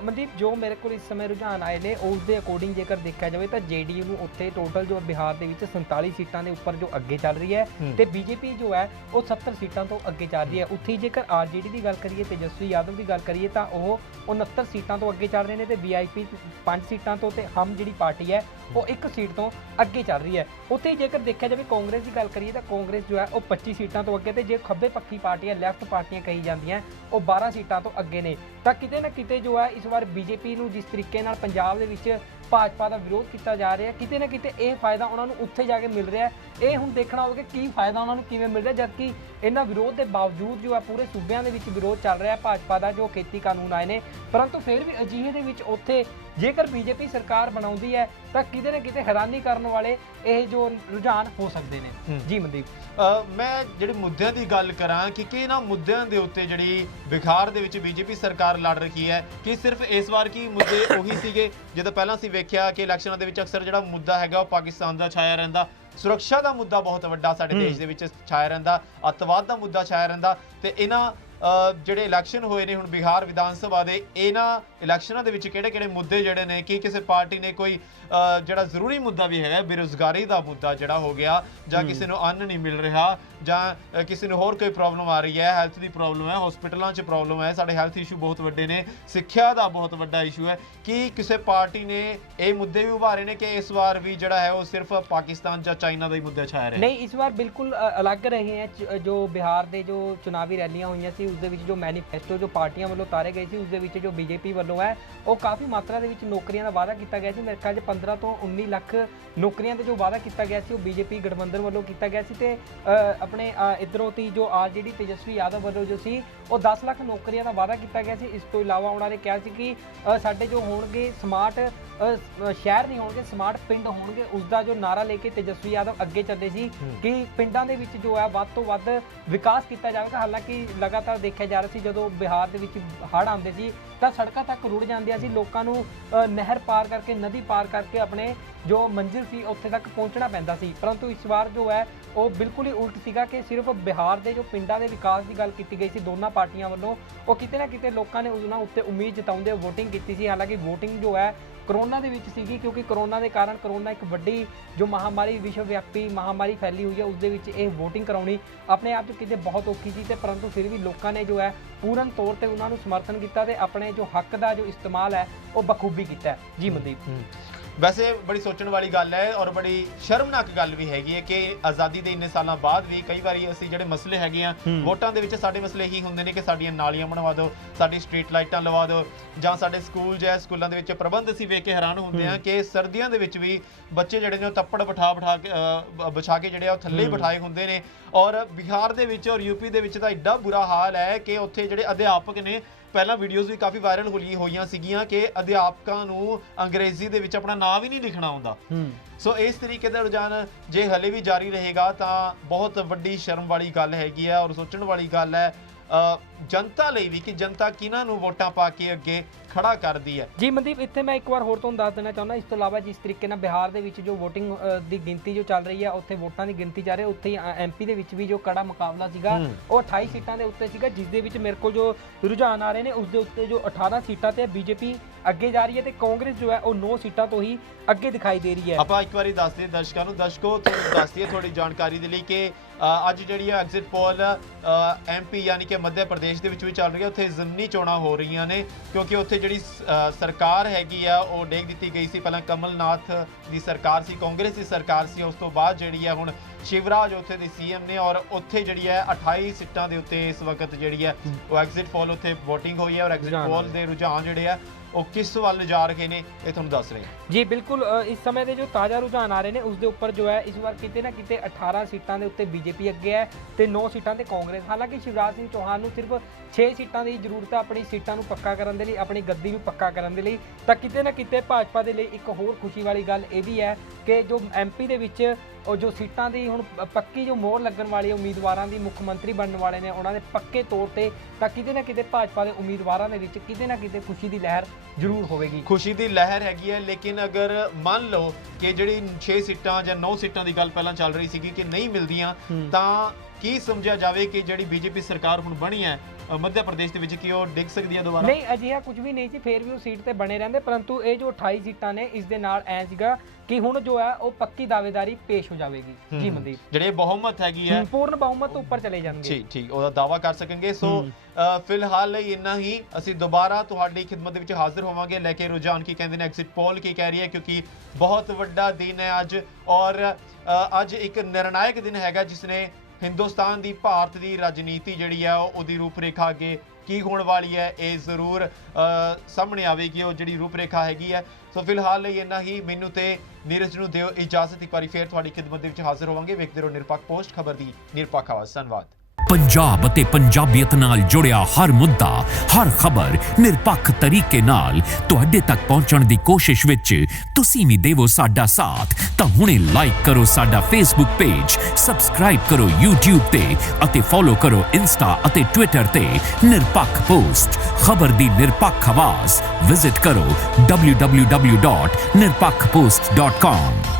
ਮਨਦੀਪ ਜੋ ਮੇਰੇ ਕੋਲ ਇਸ ਸਮੇਂ ਰੁਝਾਨ ਆਏ ਨੇ ਉਸ ਦੇ ਅਕੋਰਡਿੰਗ ਜੇਕਰ ਦੇਖਿਆ ਜਾਵੇ ਤਾਂ ਜੇਡੀਯੂ ਨੂੰ ਉੱਥੇ ਟੋਟਲ ਜੋ ਬਿਹਾਰ ਦੇ ਵਿੱਚ 47 ਸੀਟਾਂ ਦੇ ਉੱਪਰ ਜੋ ਅੱਗੇ ਚੱਲ ਰਹੀ ਹੈ ਤੇ ਬੀਜੇਪੀ ਜੋ ਹੈ ਉਹ 70 ਸੀਟਾਂ ਤੋਂ ਅੱਗੇ ਚੱਲ ਰਹੀ ਹੈ। ਉੱਥੇ ਜੇਕਰ ਆਰਜੇਡੀ ਦੀ ਗੱਲ ਕਰੀਏ, ਤੇਜਸਵੀ ਯਾਦਵ ਦੀ ਗੱਲ ਕਰੀਏ ਤਾਂ ਉਹ 69 ਸੀਟਾਂ ਤੋਂ ਅੱਗੇ ਚੱਲ ਰਹੇ ਨੇ ਤੇ ਵੀਆਈਪੀ 5 ਸੀਟਾਂ ਤੋਂ ਤੇ ਹਮ ਜਿਹੜੀ ਪਾਰਟੀ ਹੈ ਉਹ 1 ਸੀਟ ਤੋਂ ਅੱਗੇ ਚੱਲ ਰਹੀ ਹੈ। ਉੱਥੇ ਜੇਕਰ ਦੇਖਿਆ ਜਾਵੇ ਕਾਂਗਰਸ ਦੀ ਗੱਲ ਕਰੀਏ ਤਾਂ ਕਾਂਗਰਸ ਜੋ ਹੈ ਉਹ 25 ਸੀਟਾਂ ਤੋਂ ਅੱਗੇ ਤੇ ਜੇ ਖੱਬੇ ਪੱਖੀ ਪਾਰਟੀਆਂ ਲੈਫਟ ਪਾਰਟੀਆਂ ਕਹੀ ਜਾਂਦੀਆਂ ਉਹ 12 ਸੀਟਾਂ ਤੋਂ ਅੱਗੇ ਨੇ। ਤਾਂ ਕਿਤੇ ਨਾ ਕਿਤੇ ਜੋ ਹੈ ਇਸ ਵਾਰ ਬੀਜੇਪੀ ਨੂੰ ਜਿਸ ਤਰੀਕੇ ਨਾਲ ਪੰਜਾਬ ਦੇ ਵਿੱਚ ਭਾਜਪਾ ਦਾ ਵਿਰੋਧ ਕੀਤਾ ਜਾ ਰਿਹਾ, ਕਿਤੇ ਨਾ ਕਿਤੇ ਇਹ ਫਾਇਦਾ ਉਹਨਾਂ ਨੂੰ ਉੱਥੇ ਜਾ ਕੇ ਮਿਲ ਰਿਹਾ। ਇਹ ਹੁਣ ਦੇਖਣਾ ਹੋਵੇਗਾ ਕੀ ਫਾਇਦਾ ਉਹਨਾਂ ਨੂੰ ਕਿਵੇਂ ਮਿਲ ਰਿਹਾ, ਜਦਕਿ ਇਹਨਾਂ ਵਿਰੋਧ ਦੇ ਬਾਵਜੂਦ ਜੋ ਹੈ ਪੂਰੇ ਸੂਬਿਆਂ ਦੇ ਵਿੱਚ ਵਿਰੋਧ ਚੱਲ ਰਿਹਾ ਭਾਜਪਾ ਦਾ ਜੋ ਖੇਤੀ ਕਾਨੂੰਨ ਆਏ ਨੇ। ਪਰੰਤੂ ਫਿਰ ਵੀ ਅਜਿਹੇ ਦੇ ਵਿੱਚ ਉੱਥੇ ਜੇਕਰ ਬੀਜੇਪੀ ਸਰਕਾਰ ਬਣਾਉਂਦੀ ਹੈ ਤਾਂ ਕਿਤੇ ਨਾ ਕਿਤੇ ਹੈਰਾਨੀ ਕਰਨ ਵਾਲੇ ਇਹ ਜੋ ਰੁਝਾਨ ਹੋ ਸਕਦੇ ਨੇ। ਜੀ ਮਨਦੀਪ, ਮੈਂ ਜਿਹੜੇ ਮੁੱਦਿਆਂ ਦੀ ਗੱਲ ਕਰਾਂ ਕਿ ਇਹਨਾਂ ਮੁੱਦਿਆਂ ਦੇ ਉੱਤੇ ਜਿਹੜੀ ਬਿਹਾਰ ਦੇ ਵਿੱਚ ਬੀਜੇਪੀ ਸਰਕਾਰ ਲੜ ਰਹੀ ਹੈ ਕਿ ਸਿਰਫ ਇਸ ਵਾਰ ਕੀ ਮੁੱਦੇ ਉਹੀ ਸੀਗੇ ਜਦੋਂ ਪਹਿਲਾਂ ਅਸੀਂ ਵੇਖਿਆ ਕਿ ਇਲੈਕਸ਼ਨਾਂ ਦੇ ਵਿੱਚ ਅਕਸਰ ਜਿਹੜਾ ਮੁੱਦਾ ਹੈਗਾ ਉਹ ਪਾਕਿਸਤਾਨ ਦਾ ਛਾਇਆ ਰਹਿੰਦਾ, ਸੁਰੱਖਿਆ ਦਾ ਮੁੱਦਾ ਬਹੁਤ ਵੱਡਾ ਸਾਡੇ ਦੇਸ਼ ਦੇ ਵਿੱਚ ਛਾਇਆ ਰਹਿੰਦਾ, ਅੱਤਵਾਦ ਦਾ ਮੁੱਦਾ ਛਾਇਆ ਰਹਿੰਦਾ ਤੇ ਇਹਨਾਂ ਜਿਹੜੇ ਇਲੈਕਸ਼ਨ ਹੋਏ ਨੇ ਹੁਣ ਬਿਹਾਰ ਵਿਧਾਨ ਸਭਾ ਦੇ, ਇਹਨਾਂ ਇਲੈਕਸ਼ਨਾਂ ਦੇ ਵਿੱਚ ਕਿਹੜੇ-ਕਿਹੜੇ ਮੁੱਦੇ ਜਿਹੜੇ ਨੇ, ਕੀ ਕਿਸੇ ਪਾਰਟੀ ਨੇ ਕੋਈ ਜਿਹੜਾ ਜ਼ਰੂਰੀ ਮੁੱਦਾ ਵੀ ਹੈਗਾ ਬੇਰੁਜ਼ਗਾਰੀ ਦਾ ਮੁੱਦਾ ਜਿਹੜਾ ਹੋ ਗਿਆ, ਜਾਂ ਕਿਸੇ ਨੂੰ ਅੰਨ ਨਹੀਂ ਮਿਲ ਰਿਹਾ, ਜਾਂ ਕਿਸੇ ਨੂੰ ਹੋਰ ਕੋਈ ਪ੍ਰੋਬਲਮ ਆ ਰਹੀ ਹੈ, ਹੈਲਥ ਦੀ ਪ੍ਰੋਬਲਮ ਹੈ, ਹਸਪੀਟਲਾਂ 'ਚ ਪ੍ਰੋਬਲਮ ਹੈ, ਸਾਡੇ ਹੈਲਥ ਇਸ਼ੂ ਬਹੁਤ ਵੱਡੇ ਨੇ, ਸਿੱਖਿਆ ਦਾ ਬਹੁਤ ਵੱਡਾ ਇਸ਼ੂ ਹੈ, ਕੀ ਕਿਸੇ ਪਾਰਟੀ ਨੇ ਇਹ ਮੁੱਦੇ ਵੀ ਉਭਾਰੇ ਨੇ ਕਿ ਇਸ ਵਾਰ ਵੀ ਜਿਹੜਾ ਹੈ ਉਹ ਸਿਰਫ ਪਾਕਿਸਤਾਨ ਜਾਂ ਚਾਈਨਾ ਦਾ ਹੀ ਮੁੱਦਾ ਛਾਇਆ ਰਿਹਾ? ਨਹੀਂ, ਇਸ ਵਾਰ ਬਿਲਕੁਲ ਅਲੱਗ ਰਹੇ ਹੈ। ਜੋ ਬਿਹਾਰ ਦੇ ਜੋ ਚੁਣਾਵੀ ਰੈਲੀਆਂ ਹੋਈਆਂ ਸੀ, ਉਸ ਦੇ ਵਿੱਚ ਜੋ ਮੈਨੀਫੈਸਟੋ ਜੋ ਪਾਰਟੀਆਂ ਵੱਲੋਂ ਉਤਾਰੇ ਗਏ ਸੀ, ਉਸ ਦੇ ਵਿੱਚ ਜੋ ਬੀਜੇਪੀ ਵੱਲੋਂ ਹੈ ਉਹ ਕਾਫੀ ਮਾਤਰਾ ਦੇ ਵਿੱਚ ਨੌਕਰੀਆਂ ਦਾ ਵਾਅਦਾ ਕੀਤਾ ਗਿਆ ਸੀ। ਮੇਰੇ ਖਿਆਲ 'ਚ 15 ਤੋਂ 19 ਲੱਖ ਨੌਕਰੀਆਂ ਦਾ ਜੋ ਵਾਅਦਾ ਕੀਤਾ ਗਿਆ ਸੀ ਉਹ ਬੀਜੇਪੀ ਗਠਬੰਧਨ ਵੱਲੋਂ ਕੀਤਾ ਗਿਆ ਸੀ, ਤੇ ਆਪਣੇ ਇੱਧਰੋਂ ਤੀ ਜੋ ਆਰਜੇਡੀ ਤੇਜਸਵੀ ਯਾਦਵ ਵੱਲੋਂ ਜੋ ਸੀ ਉਹ 10 ਲੱਖ ਨੌਕਰੀਆਂ ਦਾ ਵਾਅਦਾ ਕੀਤਾ ਗਿਆ ਸੀ। ਇਸ ਤੋਂ ਇਲਾਵਾ ਉਹਨਾਂ ਨੇ ਕਿਹਾ ਸੀ ਕਿ ਸਾਡੇ ਜੋ ਹੋਣਗੇ ਸਮਾਰਟ ਸ਼ਹਿਰ ਨਹੀਂ ਹੋਣਗੇ, ਸਮਾਰਟ ਪਿੰਡ ਹੋਣਗੇ। ਉਸ ਦਾ ਜੋ ਨਾਰਾ ਲੈ ਕੇ ਤੇਜਸਵੀ ਯਾਦਵ ਅੱਗੇ ਚੱਲੇ ਸੀ ਕਿ ਪਿੰਡਾਂ ਦੇ ਵਿੱਚ ਜੋ ਹੈ ਵੱਧ ਤੋਂ ਵੱਧ ਵਿਕਾਸ ਕੀਤਾ ਜਾਵੇਗਾ। ਹਾਲਾਂਕਿ ਲਗਾਤਾਰ ਦੇਖਿਆ ਜਾ ਰਿਹਾ ਸੀ ਜਦੋਂ ਬਿਹਾਰ ਦੇ ਵਿੱਚ ਹੜ੍ਹ ਆਉਂਦੇ ਸੀ ਤਾਂ ਸੜਕਾਂ ਤੱਕ ਰੁੜ ਜਾਂਦੀਆਂ ਸੀ, ਲੋਕਾਂ ਨੂੰ ਨਹਿਰ ਪਾਰ ਕਰਕੇ, ਨਦੀ ਪਾਰ ਕਰਕੇ ਆਪਣੇ ਜੋ ਮੰਜ਼ਿਲ ਸੀ ਉੱਥੇ ਤੱਕ ਪਹੁੰਚਣਾ ਪੈਂਦਾ ਸੀ। ਪਰੰਤੂ ਇਸ ਵਾਰ ਜੋ ਹੈ ਉਹ ਬਿਲਕੁਲ ਹੀ ਉਲਟ ਸੀਗਾ ਕਿ ਸਿਰਫ ਬਿਹਾਰ ਦੇ ਜੋ ਪਿੰਡਾਂ ਦੇ ਵਿਕਾਸ ਦੀ ਗੱਲ ਕੀਤੀ ਗਈ ਸੀ ਦੋਨਾਂ ਪਾਰਟੀਆਂ ਵੱਲੋਂ। ਉਹ ਕਿਤੇ ਨਾ ਕਿਤੇ ਲੋਕਾਂ ਨੇ ਉਹਨਾਂ ਉੱਤੇ ਉਮੀਦ ਜਤਾਉਂਦੇ ਵੋਟਿੰਗ ਕੀਤੀ ਸੀ। ਹਾਲਾਂਕਿ ਵੋਟਿੰਗ ਜੋ ਹੈ ਕਰੋਨਾ ਦੇ ਵਿੱਚ ਸੀਗੀ, ਕਿਉਂਕਿ ਕਰੋਨਾ ਦੇ ਕਾਰਨ, ਕਰੋਨਾ ਇੱਕ ਵੱਡੀ ਜੋ ਮਹਾਮਾਰੀ, ਵਿਸ਼ਵ ਵਿਆਪੀ ਮਹਾਮਾਰੀ ਫੈਲੀ ਹੋਈ ਹੈ, ਉਸ ਦੇ ਵਿੱਚ ਇਹ ਵੋਟਿੰਗ ਕਰਾਉਣੀ ਆਪਣੇ ਆਪ 'ਚ ਕਿਤੇ ਬਹੁਤ ਔਖੀ ਸੀ, ਤੇ ਪਰੰਤੂ ਫਿਰ ਵੀ ਲੋਕਾਂ ਨੇ ਜੋ ਹੈ ਪੂਰਨ ਤੌਰ ਤੇ ਉਹਨਾਂ ਨੂੰ ਸਮਰਥਨ ਕੀਤਾ ਤੇ ਆਪਣੇ ਜੋ ਹੱਕ ਦਾ ਜੋ ਇਸਤੇਮਾਲ ਹੈ ਉਹ ਬਖੂਬੀ ਕੀਤਾ ਹੈ। ਜੀ ਮਨਦੀਪ, ਵੈਸੇ ਬੜੀ ਸੋਚਣ ਵਾਲੀ ਗੱਲ ਹੈ ਔਰ ਬੜੀ ਸ਼ਰਮਨਾਕ ਗੱਲ ਵੀ ਹੈਗੀ ਹੈ ਕਿ ਆਜ਼ਾਦੀ ਦੇ ਇੰਨੇ ਸਾਲਾਂ ਬਾਅਦ ਵੀ ਕਈ ਵਾਰੀ ਅਸੀਂ ਜਿਹੜੇ ਮਸਲੇ ਹੈਗੇ ਆ ਵੋਟਾਂ ਦੇ ਵਿੱਚ, ਸਾਡੇ ਮਸਲੇ ਇਹੀ ਹੁੰਦੇ ਨੇ ਕਿ ਸਾਡੀਆਂ ਨਾਲੀਆਂ ਬਣਵਾ ਦਿਓ, ਸਾਡੀ ਸਟਰੀਟ ਲਾਈਟਾਂ ਲਵਾ ਦਿਓ, ਜਾਂ ਸਾਡੇ ਸਕੂਲ ਜਾਂ ਸਕੂਲਾਂ ਦੇ ਵਿੱਚ ਪ੍ਰਬੰਧ ਅਸੀਂ ਵੇਖ ਕੇ ਹੈਰਾਨ ਹੁੰਦੇ ਆ ਕਿ ਸਰਦੀਆਂ ਦੇ ਵਿੱਚ ਵੀ ਬੱਚੇ ਜਿਹੜੇ ਨੇ ਤੱਪੜ ਵਿਛਾ ਕੇ ਜਿਹੜੇ ਆ ਉਹ ਥੱਲੇ ਹੀ ਬਿਠਾਏ ਹੁੰਦੇ ਨੇ। ਔਰ ਬਿਹਾਰ ਦੇ ਵਿੱਚ ਔਰ ਯੂਪੀ ਦੇ ਵਿੱਚ ਤਾਂ ਐਡਾ ਬੁਰਾ ਹਾਲ ਹੈ ਕਿ ਉੱਥੇ ਜਿਹੜੇ ਅਧਿਆਪਕ ਨੇ, ਪਹਿਲਾਂ ਵੀਡੀਓਜ਼ ਵੀ ਕਾਫੀ ਵਾਇਰਲ ਹੋਈਆਂ ਸੀਗੀਆਂ ਕਿ ਅਧਿਆਪਕਾਂ ਨੂੰ ਅੰਗਰੇਜ਼ੀ ਦੇ ਵਿੱਚ ਆਪਣਾ ਨਾਮ ਵੀ ਨਹੀਂ ਲਿਖਣਾ ਆਉਂਦਾ। ਸੋ ਇਸ ਤਰੀਕੇ ਦਾ ਰੁਝਾਨ ਜੇ ਹਲੇ ਵੀ ਜਾਰੀ ਰਹੇਗਾ ਤਾਂ ਬਹੁਤ ਵੱਡੀ ਸ਼ਰਮ ਵਾਲੀ ਗੱਲ ਹੈਗੀ ਹੈ ਔਰ ਸੋਚਣ ਵਾਲੀ ਗੱਲ ਹੈ ਜਨਤਾ ਲਈ ਵੀ ਕਿ ਜਨਤਾ ਕਿਹਨਾਂ ਨੂੰ ਵੋਟਾਂ ਪਾ ਕੇ ਅੱਗੇ ਖੜਾ ਕਰਦੀ ਹੈ। ਜੀ ਮਨਦੀਪ, ਇੱਥੇ ਮੈਂ ਇੱਕ ਵਾਰ ਹੋਰ ਤੁਹਾਨੂੰ ਦੱਸ ਦੇਣਾ ਚਾਹੁੰਦਾ, ਇਸ ਤੋਂ ਇਲਾਵਾ ਜਿਸ ਤਰੀਕੇ ਨਾਲ ਬਿਹਾਰ ਦੇ ਵਿੱਚ ਜੋ ਵੋਟਿੰਗ ਦੀ ਗਿਣਤੀ ਜੋ ਚੱਲ ਰਹੀ ਹੈ, ਉੱਥੇ ਵੋਟਾਂ ਦੀ ਗਿਣਤੀ ਜਾ ਰਹੀ ਹੈ, ਉੱਥੇ ਹੀ ਐਮਪੀ ਦੇ ਵਿੱਚ ਵੀ ਜੋ ਕੜਾ ਮੁਕਾਬਲਾ ਸੀਗਾ ਉਹ 28 ਸੀਟਾਂ ਦੇ ਉੱਤੇ ਸੀਗਾ, ਜਿਸ ਦੇ ਵਿੱਚ ਮੇਰੇ ਕੋਲ ਜੋ ਰੁਝਾਨ ਆ ਰਹੇ ਨੇ ਉਸ ਦੇ ਉੱਤੇ ਜੋ 18 ਸੀਟਾਂ ਤੇ ਬੀਜੇਪੀ ਅੱਗੇ ਜਾ ਰਹੀ ਹੈ ਤੇ ਕਾਂਗਰਸ ਜੋ ਹੈ ਉਹ 9 ਸੀਟਾਂ ਤੋਂ ਹੀ ਅੱਗੇ ਦਿਖਾਈ ਦੇ ਰਹੀ ਹੈ। ਆਪਾਂ ਇੱਕ ਵਾਰੀ ਦੱਸ ਦਈਏ ਦਰਸ਼ਕਾਂ ਨੂੰ, ਤੁਹਾਨੂੰ ਦੱਸ ਦਈਏ ਥੋੜੀ ਜਾਣਕਾਰੀ ਦੇ ਲਈ ਕਿ ਅੱਜ ਜਿਹੜੀ ਹੈ ਐਗਜ਼ਿਟ ਪੋਲ ਐਮਪੀ ਯਾਨੀ ਕਿ ਮੱਧ ਪ੍ਰਦੇਸ਼ ਦੇ ਵਿੱਚ ਵੀ ਚੱਲ ਰਹੀ ਹੈ। ਉੱਥੇ ਜ਼ਿਮਨੀ ਚੋਣਾਂ ਹੋ ਰਹੀਆਂ ਨੇ ਕਿਉਂਕਿ ਉੱਥੇ ਜਿਹੜੀ ਸਰਕਾਰ ਹੈਗੀ ਆ ਉਹ ਡੇਗ ਦਿੱਤੀ ਗਈ ਸੀ। ਪਹਿਲਾਂ ਕਮਲਨਾਥ ਦੀ ਸਰਕਾਰ ਸੀ, ਕਾਂਗਰਸ ਦੀ ਸਰਕਾਰ ਸੀ, ਉਸ ਤੋਂ ਬਾਅਦ ਜਿਹੜੀ ਹੈ ਹੁਣ ਸ਼ਿਵਰਾਜ ਉੱਥੇ ਦੇ ਸੀਐਮ ਨੇ ਔਰ ਉੱਥੇ ਜਿਹੜੀ ਹੈ 28 ਸੀਟਾਂ ਦੇ ਉੱਤੇ ਇਸ ਵਕਤ ਜਿਹੜੀ ਹੈ ਉਹ ਐਗਜ਼ਿਟ ਪੋਲ ਉੱਥੇ VOTING ਹੋਈ ਹੈ ਔਰ ਐਗਜ਼ਿਟ ਪੋਲ ਦੇ ਰੁਝਾਨ ਜਿਹੜੇ ਆ ਉਹ ਕਿਸ ਵੱਲ ਜਾ ਰਹੇ ਨੇ ਇਹ ਤੁਹਾਨੂੰ ਦੱਸ ਰਹੇ ਹਾਂ। ਜੀ ਬਿਲਕੁਲ, ਇਸ ਸਮੇਂ ਦੇ ਜੋ ਤਾਜ਼ਾ ਰੁਝਾਨ ਆ ਰਹੇ ਨੇ ਉਸ ਦੇ ਉੱਪਰ ਜੋ ਹੈ ਇਸ ਵਾਰ ਕਿਤੇ ਨਾ ਕਿਤੇ 18 ਸੀਟਾਂ ਦੇ ਉੱਤੇ ਬੀਜੇਪੀ ਅੱਗੇ ਹੈ ਤੇ 9 ਸੀਟਾਂ ਤੇ ਕਾਂਗਰਸ। ਹਾਲਾਂਕਿ ਸ਼ਿਵਰਾਜ ਸਿੰਘ ਚੌਹਾਨ ਨੂੰ ਸਿਰਫ 6 ਸੀਟਾਂ ਦੀ ਜ਼ਰੂਰਤ ਹੈ ਆਪਣੀ ਸੀਟਾਂ ਨੂੰ ਪੱਕਾ ਕਰਨ ਦੇ ਲਈ, ਆਪਣੀ ਗੱਦੀ ਨੂੰ ਪੱਕਾ ਕਰਨ ਦੇ ਲਈ। ਤਾਂ ਕਿਤੇ ਨਾ ਕਿਤੇ ਭਾਜਪਾ ਦੇ ਲਈ ਇੱਕ ਹੋਰ ਖੁਸ਼ੀ ਵਾਲੀ ਗੱਲ ਇਹ ਵੀ ਹੈ ਕਿ ਜੋ ਐਮਪੀ ਦੇ ਵਿੱਚ ਉਹ ਜੋ ਸੀਟਾਂ ਦੀ ਹੁਣ ਪੱਕੀ ਜੋ ਮੋਹਰ ਲੱਗਣ ਵਾਲੀ ਉਮੀਦਵਾਰਾਂ ਦੀ, ਮੁੱਖ ਮੰਤਰੀ ਬਣਨ ਵਾਲੇ ਨੇ ਉਹਨਾਂ ਦੇ ਪੱਕੇ ਤੌਰ ਤੇ, ਤਾਂ ਕਿਤੇ ਨਾ ਕਿਤੇ ਭਾਜਪਾ ਦੇ ਉਮੀਦਵਾਰਾਂ ਦੇ ਵਿੱਚ ਕਿਤੇ ਨਾ ਕਿਤੇ ਖੁਸ਼ੀ ਦੀ ਲਹਿਰ ਜ਼ਰੂਰ ਹੋਵੇਗੀ। ਖੁਸ਼ੀ ਦੀ ਲਹਿਰ ਹੈਗੀ ਹੈ, ਲੇਕਿਨ ਅਗਰ ਮੰਨ ਲਓ ਕਿ ਜਿਹੜੀ 6 ਸੀਟਾਂ ਜਾਂ 9 ਸੀਟਾਂ ਦੀ ਗੱਲ ਪਹਿਲਾਂ ਚੱਲ ਰਹੀ ਸੀਗੀ ਕਿ ਨਹੀਂ ਮਿਲਦੀਆਂ, ਤਾਂ ਕੀ ਸਮਝਿਆ ਜਾਵੇ ਕਿ ਜਿਹੜੀ ਬੀਜੇਪੀ ਸਰਕਾਰ ਹੁਣ ਬਣੀ ਹੈ ਮੱਧ ਪ੍ਰਦੇਸ਼ ਦੇ ਵਿੱਚ ਕੀ ਉਹ ਡਿੱਗ ਸਕਦੀ ਹੈ ਦੁਬਾਰਾ? ਨਹੀਂ, ਅਜਿਹਾ ਕੁਝ ਵੀ ਨਹੀਂ ਸੀ, ਫੇਰ ਵੀ ਉਹ ਸੀਟ ਤੇ ਬਣੇ ਰਹਿੰਦੇ। ਪਰੰਤੂ ਇਹ ਜੋ 28 ਸੀਟਾਂ ਨੇ ਇਸ ਦੇ ਨਾਲ ਐ ਸੀਗਾ ਕਿ ਹੁਣ ਜੋ ਹੈ ਉਹ ਪੱਕੀ ਦਾਅਵੇਦਾਰੀ ਪੇਸ਼ ਹੋ ਜਾਵੇਗੀ। ਜੀ ਮਨਦੀਪ, ਜਿਹੜੇ ਬਹੁਮਤ ਹੈਗੀ ਹੈ, ਪੂਰਨ ਬਹੁਮਤ ਤੋਂ ਉੱਪਰ ਚਲੇ ਜਾਣਗੇ। ਠੀਕ ਉਹਦਾ ਦਾਅਵਾ ਕਰ ਸਕਣਗੇ। ਸੋ ਫਿਲਹਾਲ ਲਈ ਇੰਨਾ ਹੀ। ਅਸੀਂ ਦੁਬਾਰਾ ਤੁਹਾਡੀ ਖਿਦਮਤ ਦੇ ਵਿੱਚ ਹਾਜ਼ਰ ਹੋਵਾਂਗੇ ਲੈ ਕੇ ਰੁਝਾਨ ਕੀ ਕਹਿੰਦੇ ਨੇ, ਐਗਜ਼ਿਟ ਪੋਲ ਕੀ ਕਹਿ ਰਹੀ ਹੈ, ਕਿਉਂਕਿ ਬਹੁਤ ਵੱਡਾ ਦਿਨ ਹੈ ਅੱਜ ਔਰ ਅੱਜ ਇੱਕ ਨਿਰਣਾਇਕ ਦਿਨ ਹੈਗਾ ਜਿਸ ਨੇ ਹਿੰਦੁਸਤਾਨ ਦੀ, ਭਾਰਤ ਦੀ ਰਾਜਨੀਤੀ ਜਿਹੜੀ ਹੈ ਉਹਦੀ ਰੂਪਰੇਖਾ ਅੱਗੇ ਕੀ ਹੋਣ ਵਾਲੀ ਹੈ ਇਹ ਜ਼ਰੂਰ ਸਾਹਮਣੇ ਆਵੇਗੀ, ਉਹ ਜਿਹੜੀ ਰੂਪਰੇਖਾ ਹੈਗੀ ਹੈ। ਸੋ ਫਿਲਹਾਲ ਲਈ ਇੰਨਾ ਹੀ। ਮੈਨੂੰ ਤੇ ਨੀਰਜ ਨੂੰ ਦਿਓ ਇਜਾਜ਼ਤ, ਇੱਕ ਵਾਰੀ ਫੇਰ ਤੁਹਾਡੀ ਖਿਦਮਤ ਦੇ ਵਿੱਚ ਹਾਜ਼ਰ ਹੋਵਾਂਗੇ। ਵੇਖਦੇ ਰਹੋ ਨਿਰਪੱਖ ਪੋਸਟ, ਖਬਰ ਦੀ ਨਿਰਪੱਖ ਆਵਾਜ਼। ਧੰਨਵਾਦ। ਪੰਜਾਬ ਅਤੇ ਪੰਜਾਬੀਅਤ ਨਾਲ ਜੁੜਿਆ ਹਰ ਮੁੱਦਾ, ਹਰ ਖਬਰ ਨਿਰਪੱਖ ਤਰੀਕੇ ਨਾਲ ਤੁਹਾਡੇ ਤੱਕ ਪਹੁੰਚਣ ਦੀ ਕੋਸ਼ਿਸ਼ ਵਿੱਚ ਤੁਸੀਂ ਵੀ ਦੇਵੋ ਸਾਡਾ ਸਾਥ। ਤਾਂ ਹੁਣੇ ਲਾਈਕ ਕਰੋ ਸਾਡਾ ਫੇਸਬੁੱਕ ਪੇਜ, ਸਬਸਕ੍ਰਾਈਬ ਕਰੋ YouTube ਤੇ ਅਤੇ ਫੋਲੋ ਕਰੋ ਇੰਸਟਾ ਅਤੇ ਟਵਿੱਟਰ ਤੇ ਨਿਰਪੱਖ ਪੋਸਟ, ਖਬਰ ਦੀ ਨਿਰਪੱਖ ਆਵਾਜ਼। ਵਿਜ਼ਿਟ ਕਰੋ www.nirpakhpost.com।